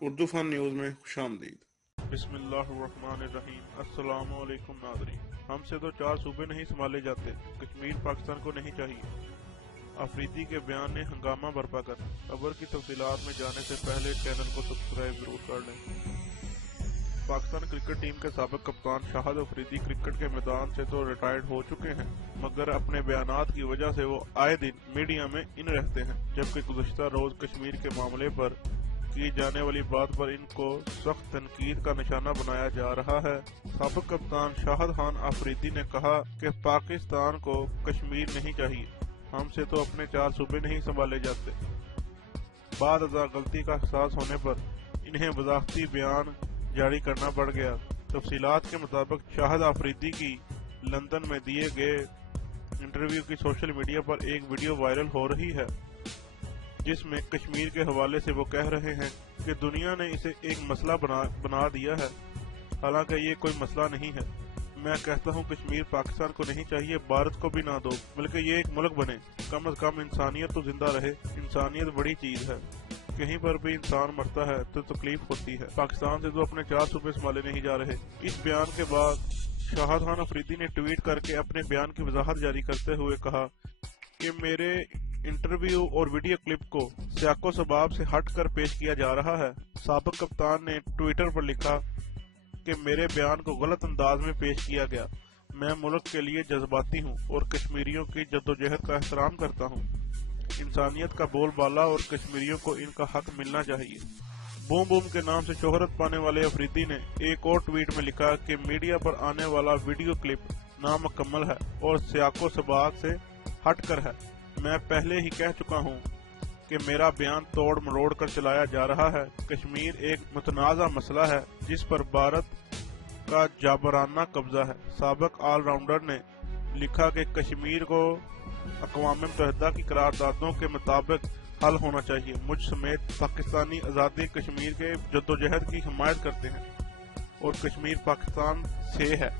اردو فن news میں خوش آمدید۔ بسم اللہ الرحمن الرحیم۔ السلام علیکم ناظرین۔ ہم سے تو 4 صوبے نہیں سنبھالے جاتے، کشمیر پاکستان کو نہیں چاہیے۔ آفریدی کے بیان نے ہنگامہ برپا کر خبر کی تفصیلات میں جانے سے پہلے چینل کو سبسکرائب ضرور کر لیں۔ پاکستان کرکٹ ٹیم کے سابق کپتان شاہد آفریدی کرکٹ کے میدان سے تو ریٹائرڈ ہو چکے ہیں، مگر اپنے بیانات کی وجہ سے وہ آئے دن میڈیا میں ان رہتے ہیں، جبکہ گزشتہ روز کشمیر کے معاملے پر کی جانے والی بات پر ان کو سخت تنقید کا نشانہ بنایا جا رہا ہے۔ سابق کپتان شاہد خان آفریدی نے کہا کہ پاکستان کو کشمیر نہیں چاہیے، ہم سے تو اپنے 4 صوبے نہیں سنبھالے جاتے۔ بعد ازاں غلطی کا احساس ہونے پر انہیں وضاحتی بیان جاری کرنا پڑ گیا۔ تفصیلات کے مطابق شاہد آفریدی کی لندن میں دیے گئے انٹرویو کی سوشل میڈیا پر ایک ویڈیو وائرل ہو رہی ہے، جس میں کشمیر کے حوالے سے وہ کہہ رہے ہیں کہ دنیا نے اسے ایک مسئلہ بنا دیا ہے، حالانکہ یہ کوئی مسئلہ نہیں ہے۔ میں کہتا ہوں کشمیر پاکستان کو نہیں چاہیے، بھارت کو بھی نہ دو، بلکہ یہ ایک ملک بنے، کم از کم انسانیت تو زندہ رہے۔ انسانیت بڑی چیز ہے، کہیں پر بھی انسان مرتا ہے تو تکلیف ہوتی ہے۔ پاکستان سے تو اپنے 4 صوبے سنبھالے نہیں جا رہے۔ اس بیان کے بعد شاہد خان آفریدی نے ٹویٹ کر کے اپنے بیان کی وضاحت جاری کرتے ہوئے کہا کہ میرے انٹرویو اور ویڈیو کلپ کو سیاق و سباب سے ہٹ کر پیش کیا جا رہا ہے۔ سابق کپتان نے ٹویٹر پر لکھا کہ میرے بیان کو غلط انداز میں پیش کیا گیا۔ میں ملک کے لیے جذباتی ہوں اور کشمیریوں کی جدوجہد کا احترام کرتا ہوں۔ انسانیت کا بول بالا اور کشمیریوں کو ان کا حق ملنا چاہیے۔ بوم بوم کے نام سے شہرت پانے والے آفریدی نے ایک اور ٹویٹ میں لکھا کہ میڈیا پر آنے والا ویڈیو کلپ نامکمل ہے اور سیاق و سباق سے ہٹ کر ہے۔ میں پہلے ہی کہہ چکا ہوں کہ میرا بیان توڑ مروڑ کر چلایا جا رہا ہے۔ کشمیر ایک متنازع مسئلہ ہے جس پر بھارت کا جابرانہ قبضہ ہے۔ سابق آل راؤنڈر نے لکھا کہ کشمیر کو اقوام متحدہ کی قراردادوں کے مطابق حل ہونا چاہیے۔ مجھ سمیت پاکستانی آزادی کشمیر کے جدوجہد کی حمایت کرتے ہیں اور کشمیر پاکستان سے ہے۔